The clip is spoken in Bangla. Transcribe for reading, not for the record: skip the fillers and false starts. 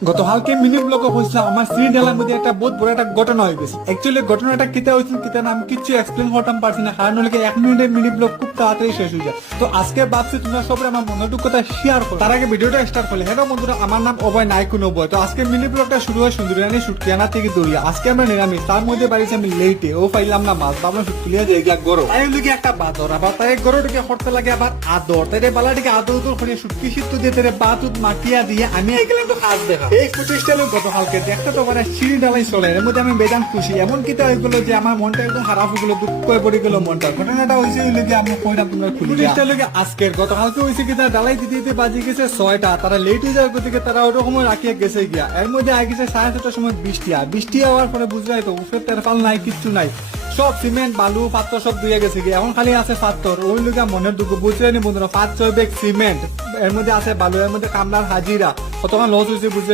গতকালকে মিনি ব্লগে কইছিলাম আমার সিরিয়ালের মধ্যে একটা বহুত বড় একটা ঘটনা হয়ে গেছে। অ্যাকচুয়ালি ঘটনাটা কিতা হয়েছিল কিতা না আমি কিছু এক্সপ্লেন করতাম পারছি না, কারণ হলে 1 মিনিটের মিনি ব্লগ খুব তাড়াতাড়ি শেষ হয়ে যায়। তো আজকে ভাবছি তোমরা সবাই আমার মনোযোগ কথা শেয়ার করো। তার আগে ভিডিওটা স্টার্ট করলে, হ্যালো বন্ধুরা, আমার নাম অভয় নাই কোনো বয়। তো আজকে মিনি ব্লগটা শুরু হয় সুন্দরিয়ানি সুটকিয়ানা থেকে দৌড়িয়া। আজকে আমরা নিরামিষ, তার মধ্যে বাড়িছে আমি লেটে ও পাইলাম না মাছ, ভাবলাম সুটকিয়া যে এগুলা গরো তাই হলে একটা বাদর, আবার তাই গরোটিকে করতে লাগে আবার আদর, তাই বালাটিকে আদর উদর করে সুটকি সিদ্ধ দিয়ে তাই বাতুত মাটিয়া দিয়ে আমি এগুলাম তো কাজ দেখা। এই ফুটেজটা গতকালকে দেখতে তো মানে সিঁড়ি ডালাই চলে, এর মধ্যে আমি বেদান খুশি। এমন কি হয়ে গেলো যে আমার মনটা একদম খারাপ হয়ে গেলো, দুঃখ হয়ে পড়ে গেল মনটা। ঘটনাটা হয়েছে আমি কইলাম তোমরা ফুটেজটা লোকে আজকের। গতকালকে হয়েছে কি তারা ডালাই দিতে দিতে বাজি গেছে 6টা, তারা লেট হয়ে যাওয়ার গতিকে তারা ওই রকম রাখিয়া গেছে গিয়া। এর মধ্যে আগে গেছে 7:30টার সময় বৃষ্টি হওয়ার পরে বুঝলাই তো উপরে তেরফাল নাই, কিচ্ছু নাই, সব সিমেন্ট বালু পাথর সব ধুয়ে গেছে গিয়ে। এখন খালি আছে পাথর, ওই লোক মনের দুঃখ বুঝলেনি বন্ধুরা। 5-6 ব্যাগ সিমেন্ট, এর মধ্যে আছে বালু, এর মধ্যে কামলার হাজিরা, কতক্ষণ লস হয়েছে বুঝলে।